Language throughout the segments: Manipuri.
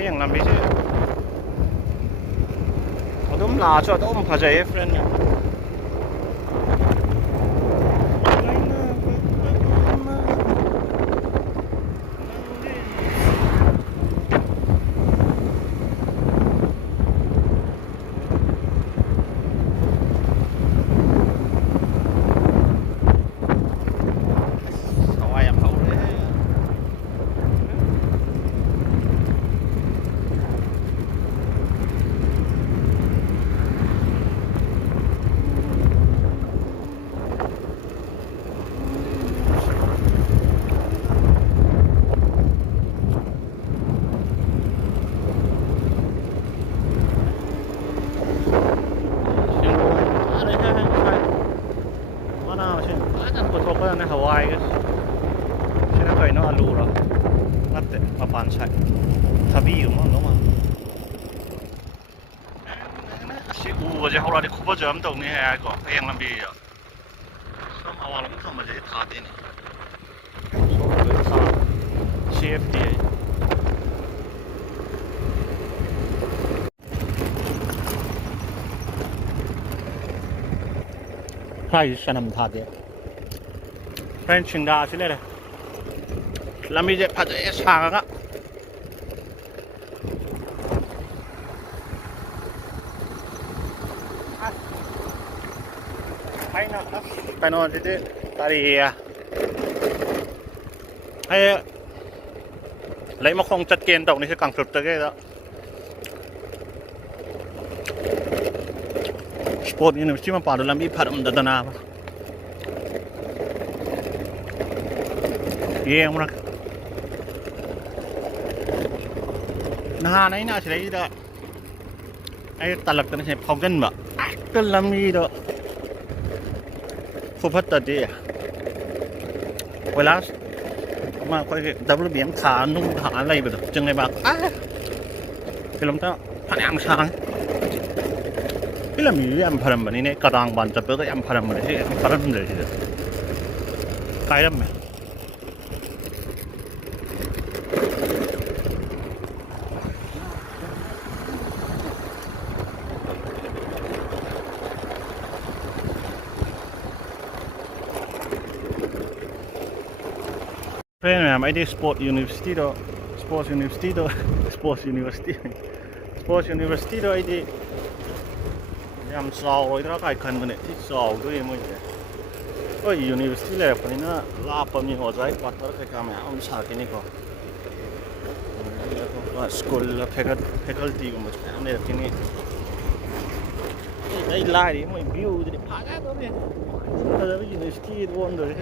yang lambi sih adum lacho adum phajaye friend na Hawaii sina kayo no alura natte mapansay tabi mo no ma si u je hora de khoba jam tong ni ha ko yang lambi ya sam awal mo thama je tha de ni so CFDA hai sanam tha de friend chinda sile le lami je pha je sa ga ai na pa no de tari ya ai lấy mà không chặt kiên động thì sẽ càng sụp tới cái đó sport university mà bảo được làm bị phạt ông đợt nào yeah mà na này na sẽ đó ai tạt lực nó sẽ phong chân mà cái làm gì đó phô phát tật điเวลามาค่อยดับเบิลเบียมขานุ่งขาอะไรแบบจังไงบ้างคือลำต้าพันยางช้างพี่ละมีอันพลัมแบบนี้เนี่ยกระดังบันจะเปิดก็อันพลัมแบบนี้พลัมเลยทีเดียวใครทำไหมเพื่อนแม่ไอ้ที่ Sport University ด้วย Sports University ด้วย Sports University Sports University ด้วยไอ้ที่ยามสาวเลยถ้าใครคันมันเนี่ยที่สาวด้วยมั้งเนี่ยก็ University เลยคนนี้น่ะลาปมีหัวใจปัดตัวใครทำเนี่ยเอามาสากินนี่ก็แล้วก็ school faculty ก็มาใช้เอาเนี่ยที่นี่ไอ้ไล่ดิมันวิวดิพากันตัวเนี่ยถ้าจะไป University วนเลย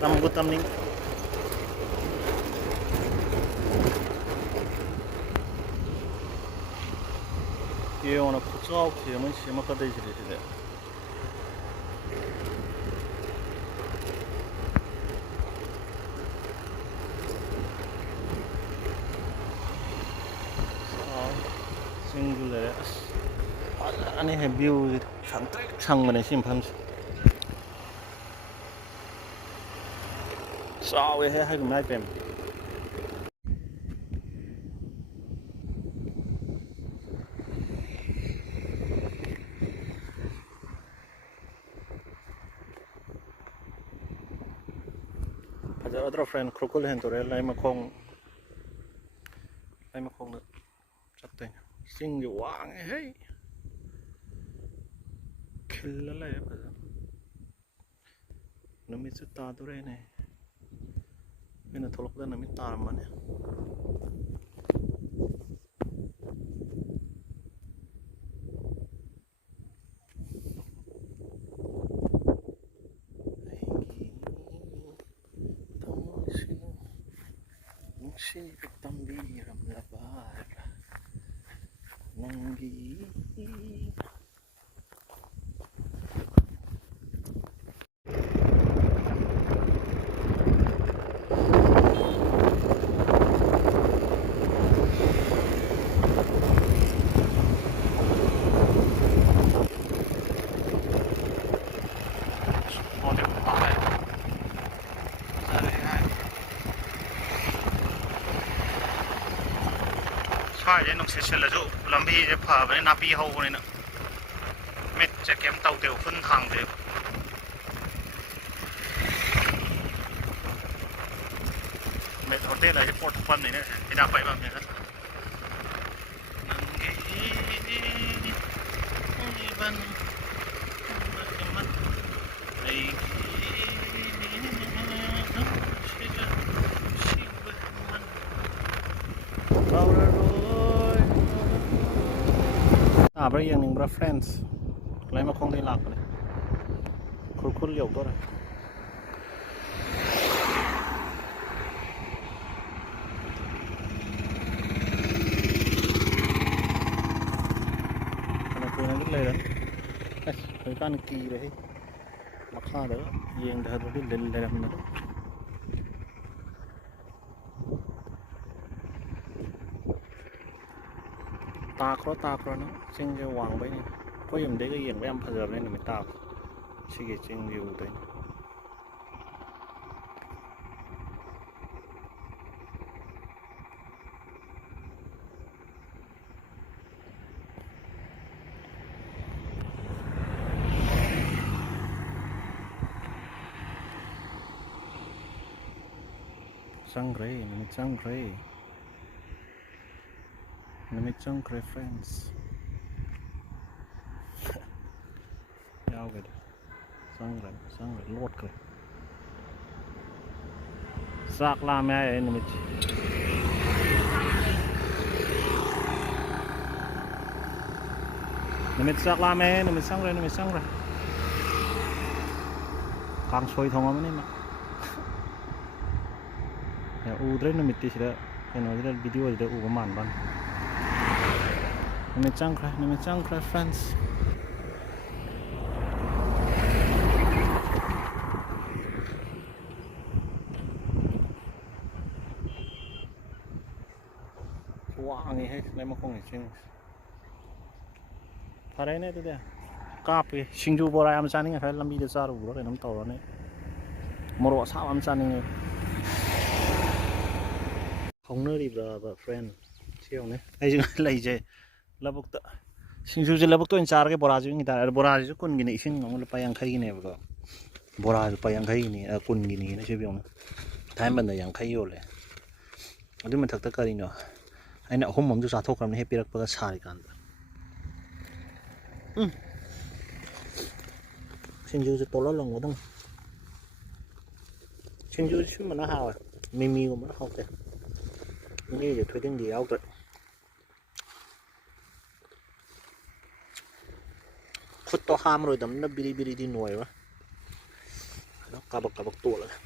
ทำกูทำนี่ये वाला पुचाव के मन सीमा का दे जरे थे सिंगुलर अने है व्यू सांग मने सिंपल सावे है मैं पेम other friend crocodile hen tore lai ma khong chatte sing yu wang hey khilla la pa nami chu ta tore ne mena tholok da nami tar mane Sipit tambiram labar nanggi ꯁ꯭ꯋꯥꯏꯁꯦ ꯅꯨꯡꯁꯤꯠ ꯁꯤꯜꯂꯁꯨ ꯂꯝꯕꯤꯁꯦ ꯐꯕꯅꯤ ꯅꯥꯄꯤ ꯍꯧꯕꯅꯤꯅ ꯃꯤꯠꯁꯦ ꯀꯩꯝ ꯇꯧꯗꯦ ꯎꯐꯨꯟ ꯊꯥꯡꯗꯦꯕ ꯃꯤꯠ ꯍꯣꯇꯦꯜ ꯍꯥꯏꯁꯦ ꯄꯣꯠ ꯊꯣꯛꯐꯝꯅꯤꯅꯦ ꯍꯤꯗꯥꯛ ꯄꯥꯏꯐꯝꯅꯤꯅ ꯇꯥꯕ꯭ꯔꯥ ꯌꯦꯡꯅꯤꯡꯕ꯭ꯔꯥ ꯐ꯭ꯔꯦꯟꯁ ꯂꯩꯃꯈꯣꯡꯗꯒꯤ ꯂꯥꯛꯄꯅꯦ ꯈꯨꯔꯈꯨꯜ ꯌꯧꯗꯣꯔꯦ ꯐꯅ ꯀꯨꯏꯅꯗꯤ ꯂꯩꯔꯅꯤ ꯑꯁ ꯍꯧꯖꯤꯛꯀꯥꯟ ꯀꯤꯔꯦꯍꯦ ꯃꯈꯥꯗꯒ ꯌꯦꯡꯊꯗ꯭ꯔꯗꯤ ꯂꯤꯟ ꯂꯩꯔꯝꯗꯅ ꯇꯥꯈ꯭ꯔꯣꯅ ꯆꯤꯡꯁꯦ ꯋꯥꯡꯕꯩꯅꯤ ꯑꯩꯈꯣꯏ ꯌꯨꯝꯗꯩꯒ ꯌꯦꯡꯕ ꯌꯥꯝ ꯐꯖꯕꯅꯦ ꯅꯨꯃꯤꯠ ꯇꯥꯕ ꯁꯤꯒꯤ ꯆꯤꯡꯁꯦ ꯎꯗꯣꯏꯅꯤ ꯆꯪꯈ꯭ꯔꯦ ꯅꯨꯃꯤꯠ ꯆꯪꯈ꯭ꯔꯦ ꯐ꯭ꯔꯦꯟꯁ ꯌꯥꯎꯒꯗ ꯆꯪꯈ꯭ꯔꯦ ꯂꯣꯠꯈ꯭ꯔꯦ ꯆꯥꯛ ꯂꯥꯝꯃꯦ ꯍꯥꯏ ꯅꯨꯃꯤꯠꯁꯦ ꯅꯨꯃꯤꯠ ꯆꯥꯛ ꯂꯥꯝꯃꯦ ꯅꯨꯃꯤꯠ ꯆꯪꯈ꯭ꯔꯦ ꯀꯥꯡꯁꯣꯏ ꯊꯣꯡꯉꯝꯃꯅꯤ ꯃꯥ ꯎꯗ꯭ꯔꯦ ꯅꯨꯃꯤꯠꯇꯤ ꯁꯤꯗ ꯀꯩꯅꯣꯁꯤꯗ ꯚꯤꯗꯤꯑꯣꯁꯤꯗ ꯎꯕ ꯃꯥꯟꯕ ꯅꯨꯃꯤꯠ ꯆꯪꯈ꯭ꯔꯦ ꯐ꯭ꯔꯦꯟꯁ ꯋꯥꯡꯉꯤꯍꯦ ꯂꯩꯃꯈꯣꯡꯒꯤ ꯆꯤꯡꯁꯦ ꯐꯔꯦꯅꯦ ꯑꯗꯨꯗꯤ ꯀꯥꯞꯄꯦ ꯁꯤꯡꯖꯨ ꯕꯣꯔꯥ ꯌꯥꯝ ꯆꯥꯅꯤꯡꯉꯦ ꯈꯔ ꯂꯝꯕꯤꯗ ꯆꯥꯔꯨꯕ꯭ꯔꯥ ꯀꯩꯅꯣꯝ ꯇꯧꯔꯅꯤ ꯃꯣꯔꯣꯛ ꯑꯁꯥꯕ ꯑꯃ ꯆꯥꯅꯤꯡꯉꯦ ꯍꯧꯅꯔꯤꯕ꯭ꯔꯥꯕ ꯐ꯭ꯔꯦꯟ ꯁꯤ ꯌꯦꯡꯉꯨꯅꯦ ꯑꯩꯁꯦ ꯂꯩꯖꯦ ꯂꯧꯕꯨꯛꯇ ꯁꯤꯡꯖꯨꯁꯦ ꯂꯧꯕꯨꯛꯇ ꯑꯣꯏꯅ ꯆꯥꯔꯒꯦ ꯕꯣꯔꯥꯁꯨ ꯏꯪꯈꯤ ꯇꯥꯔꯦ ꯕꯣꯔꯥꯁꯤꯁꯨ ꯀꯨꯟꯒꯤꯅꯤ ꯏꯁꯤꯡ ꯑꯃꯨꯛ ꯂꯨꯄꯥ 50ꯒꯤꯅꯦꯕꯀꯣ ꯕꯣꯔꯥ ꯂꯨꯄꯥ 50ꯒꯤꯅꯤ ꯀꯨꯟꯒꯤꯅꯤꯅ ꯁꯤ ꯌꯦꯡꯉꯨ ꯊꯥꯏꯃꯟꯗ 50 ꯌꯣꯜꯂꯦ ꯑꯗꯨꯏ ꯃꯊꯛꯇ ꯀꯔꯤꯅꯣ ꯑꯩꯅ 3 ꯑꯃꯁꯨ ꯆꯥꯊꯣꯛꯈ꯭ꯔꯕꯅꯤ ꯍꯦꯛ ꯄꯤꯔꯛꯄꯒ ꯁꯥꯔꯤꯀꯥꯟꯗ ꯁꯤꯡꯖꯨꯁꯦ ꯇꯣꯜꯍꯜꯂꯝꯒꯗꯝ ꯁꯤꯡꯖꯨꯁꯦ ꯁꯨꯝꯕꯅ ꯍꯥꯎꯋꯦ ꯃꯤꯃꯤꯒꯨꯝꯕꯅ ꯍꯥꯎꯇꯦ ꯃꯤꯃꯤꯁꯦ ꯊꯣꯏꯗꯤꯡꯗꯤ ꯌꯥꯎꯗ꯭ꯔꯦ ꯈꯨꯠꯇꯣ ꯍꯥꯝꯃꯔꯣꯏꯗꯕꯅꯤꯅ ꯕꯤꯔꯤ ꯕꯤꯔꯤꯗꯤ ꯅꯣꯏꯔꯣꯏ ꯀꯥꯕꯛ ꯇꯣꯠꯂꯒ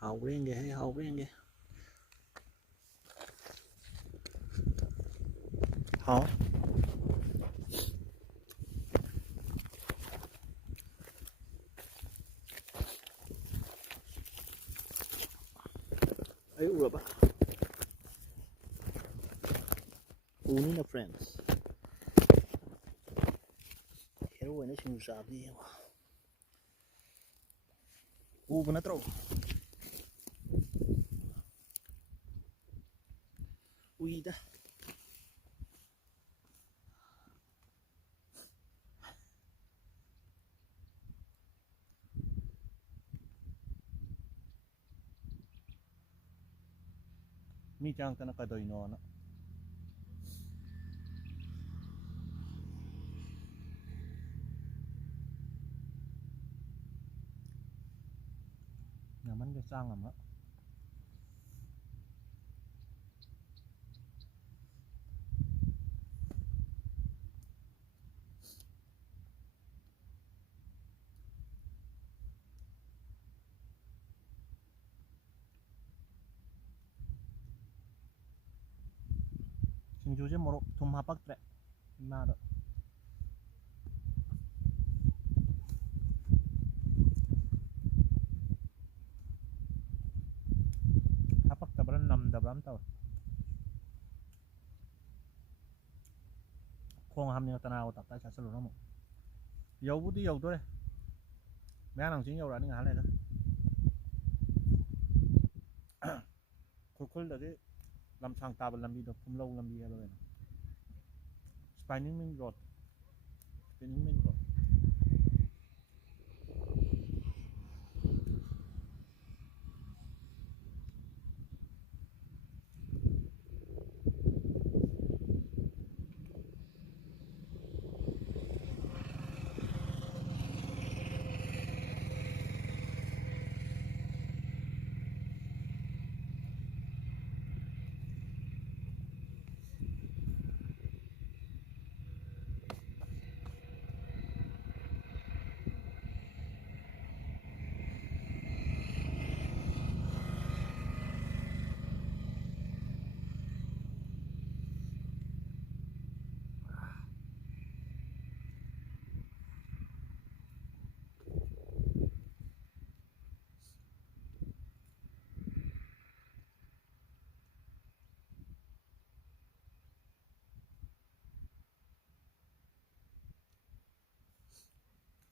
ꯍꯥꯎꯕ꯭ꯔꯥ ꯌꯦꯡꯒꯦ ꯍꯥꯎ ꯑꯩ ꯎꯔꯕ ꯎꯅꯤꯅ ꯐ꯭ꯔꯦꯟꯁ ꯍꯦꯔꯣ ꯑꯣꯏꯅ ꯁꯤꯡꯖꯨ ꯆꯥꯕꯗꯤ ꯌꯦꯡꯉꯣ ꯎꯕ ꯅꯠꯇ꯭ꯔꯣ ꯎꯏꯗ ꯃꯤ ꯆꯪꯉꯛꯇꯅ ꯀꯩꯗꯧꯏꯅꯣꯅ ꯉꯝꯃꯟꯒ꯭ꯔꯦ ꯆꯥ ꯉꯝꯃ ꯁꯤꯡꯖꯨꯁꯦ ꯃꯣꯔꯣꯛ ꯊꯨꯝ ꯍꯥꯄꯛꯇ꯭ꯔꯦ ꯏꯃꯥꯗꯣ ꯍꯥꯄꯛꯇꯕ꯭ꯔꯥ ꯅꯝꯗꯕ꯭ꯔꯥ ꯑꯃ ꯇꯧꯋꯦ ꯈꯣꯡ ꯍꯥꯝꯅꯤꯡꯉꯛꯇ ꯅꯥꯕ ꯇꯞꯇꯥꯏ ꯆꯥꯁꯤꯜꯂꯨꯔ ꯑꯃꯨꯛ ꯌꯧꯕꯨꯗꯤ ꯌꯧꯗꯣꯔꯦ ꯃꯌꯥꯡ ꯆꯤꯡ ꯌꯧꯔꯛꯑꯅꯤ ꯉꯥꯏꯍꯥꯛ ꯂꯩꯔꯒ ꯈꯨꯔꯈꯨꯜꯗꯒꯤ ꯂꯝꯁꯥꯡ ꯇꯥꯕ ꯂꯝꯕꯤꯗꯣ ꯐꯨꯝꯂꯧ ꯂꯝꯕꯤ ꯍꯥꯏꯕ ꯀꯩꯅꯣ ꯁ꯭ꯄꯥꯏꯅꯤꯡ ꯔꯣꯗ ꯁ꯭ꯄꯤꯅꯤꯡ ꯔꯣꯗ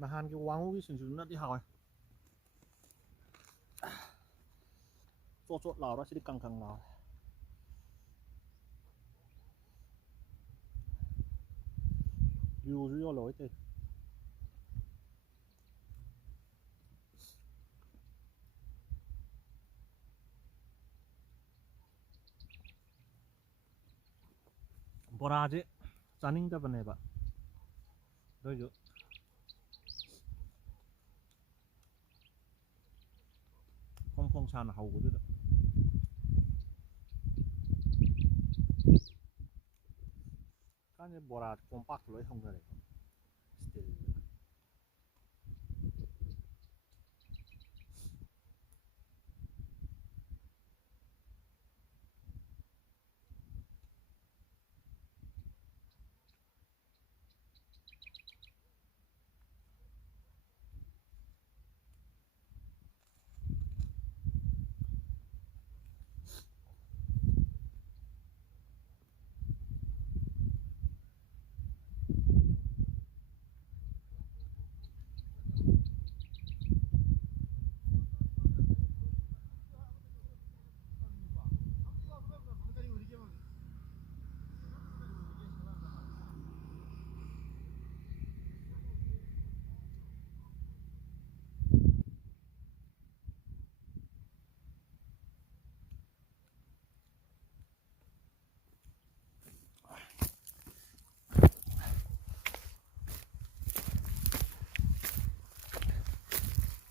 ꯅꯍꯥꯟꯒꯤ ꯋꯥꯡꯉꯨꯒꯤ ꯁꯤꯡꯖꯨꯗꯨꯅꯗꯤ ꯍꯥꯎꯋꯦ ꯆꯣꯠ ꯆꯣꯠ ꯂꯥꯎꯔ ꯁꯤꯗꯤ ꯀꯪ ꯀꯪ ꯂꯥꯎꯔꯦ ꯌꯨꯁꯨ ꯌꯣꯜꯍꯧꯋꯦ ꯇꯧꯏ ꯕꯣꯔꯥꯁꯦ ꯆꯥꯅꯤꯡꯗꯕꯅꯦꯕ ꯑꯗꯨꯏꯁꯨ ꯐꯣꯡ ꯐꯣꯡ ꯁꯥꯅ ꯍꯧꯕꯗꯨꯗ ꯀꯥꯟꯗꯦ ꯕꯣꯔꯥ ꯀꯣꯝꯄꯥꯛꯇ ꯂꯣꯏ ꯍꯧꯅꯔꯦꯀꯣ ꯁ꯭ꯇꯤꯜ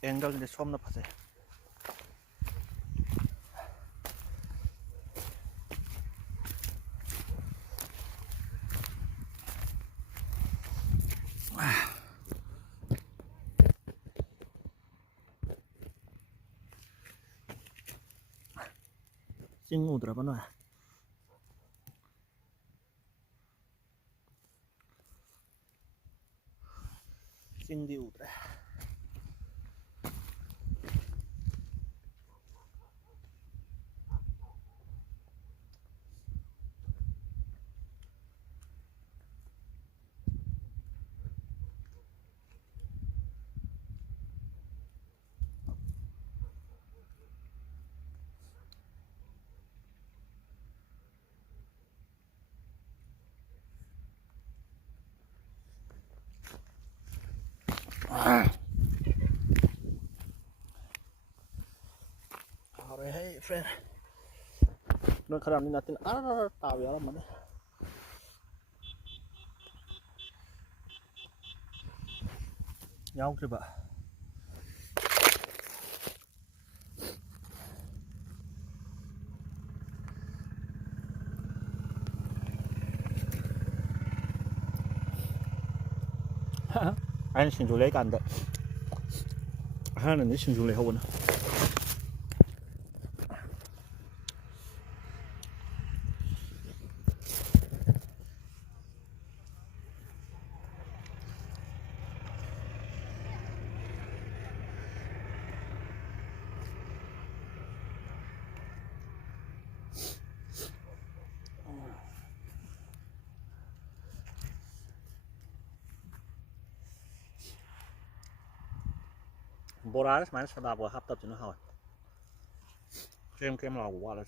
ꯑꯦꯡꯒꯜꯗꯤ ꯁꯣꯝꯅ ꯐꯖꯩ ꯆꯤꯡ ꯎꯗ꯭ꯔꯕ ꯅꯣꯏ ꯆꯤꯡꯗꯤ ꯎꯗ꯭ꯔꯦ ꯍꯥꯎꯔꯦꯍꯦ ꯐ꯭ꯔꯦꯟ ꯅꯣꯏ ꯈꯔ ꯑꯃꯗꯤ ꯅꯥꯇꯤꯟ ꯇꯥꯕ ꯌꯥꯎꯔꯝꯃꯅꯤ ꯌꯥꯎꯗ꯭ꯔꯤꯕ ꯑꯩꯅ ꯁꯤꯡꯖꯨ ꯂꯩꯀꯥꯟꯗ ꯍꯥꯟꯅꯗꯤ ꯁꯤꯡꯖꯨ ꯂꯩꯍꯧꯕꯅꯦ bora mas sedap gua hấp tập cho nó hồi kem lò của là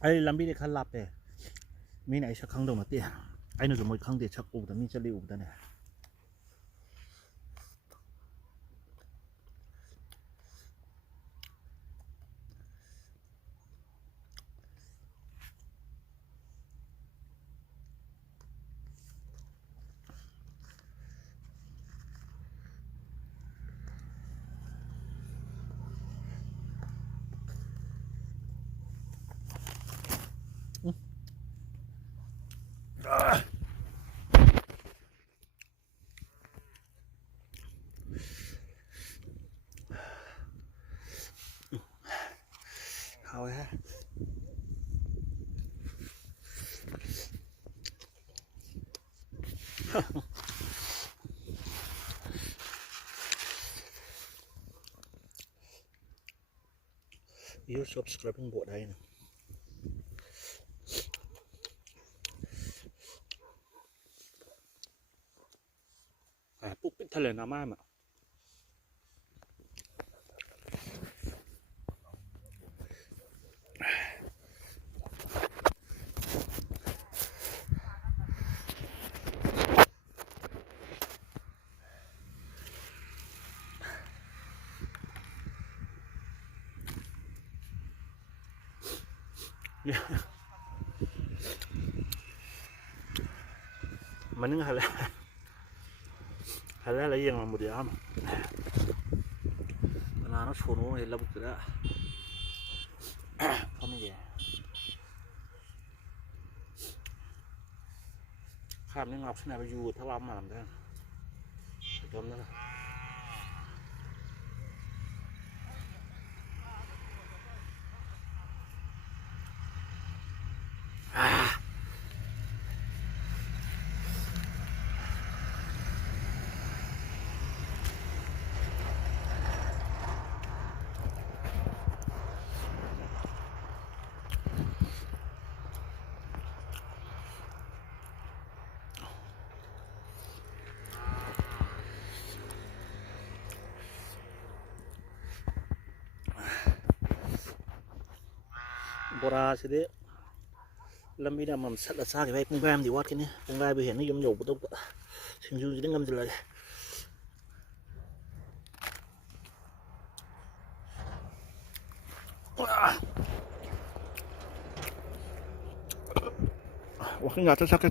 ai làm bị khăn lạp đấy mi này chắc khăng đâu mà tiền ai nó dùng một khăng để chắc ủ đó mi sẽ lưu đó này thôi ha yêu subscribe bộ đây nèปุ๊บเป็นทะเลน้ำมันอ่ะมันนึกอะไรอะไรยังมาหมดแล้วมันน่าชวนว่าเห็นแล้วบุกแล้วเขาไม่แย่ข้ามนี่งับสนามไปอยู่ถ้าว่ามาได้จมนั่นแหละbora sih deh lâm đi làm sạch là xa cái cung gai thì quát cái này cung gai bị hiện nó giống nhổ của tôi xem như đến ngâm từ lại cái nhà chắc chắc cái